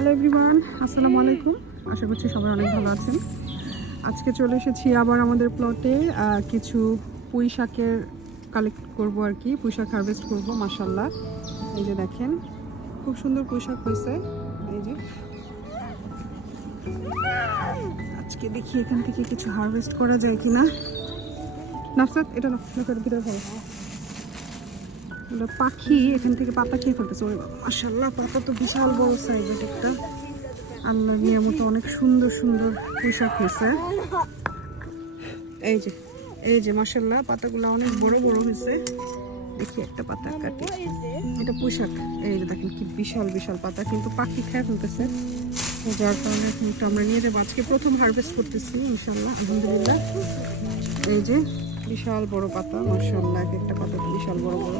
Hello everyone, আসসালামু আলাইকুম। আশা করছি সবাই অনেক ভালো আছেন। আজকে চলে এসেছি আবার আমাদের প্লটে কিছু পুঁই শাকের কালেক্ট করবো আর কি, পুঁই শাক হারভেস্ট করবো। মাশাল্লাহ, এই যে দেখেন খুব সুন্দর পুঁই শাক হয়েছে। এই যে আজকে দেখি এখান থেকে কিছু হারভেস্ট করা যায় কিনা। নাফসাত এটা ভিতরে ভালো পাখি এখান থেকে পাতা খেয়ে ফেলতেছে। ওরে বাবা, মাশাল্লাহ পাতা তো বিশাল বড় সাইজের একটা। আল্লাহর নিয়ামতে অনেক সুন্দর সুন্দর পুঁই শাক হয়েছে। এই যে মাশাল্লাহ পাতাগুলো অনেক বড় বড় হয়েছে। দেখি একটা পাতা কাটি, এটা পুঁই শাক। এই যে দেখেন কি বিশাল বিশাল পাতা, কিন্তু পাখি খেয়ে ফেলতেছে, যার কারণে এখন একটু আমরা নিয়ে যাবো। আজকে প্রথম হারভেস্ট করতেছি ইনশাল্লাহ, আলহামদুলিল্লাহ। এই যে বিশাল বড় পাতা, মাশাল্লাহ এক একটা পাতা বিশাল বড় বড়।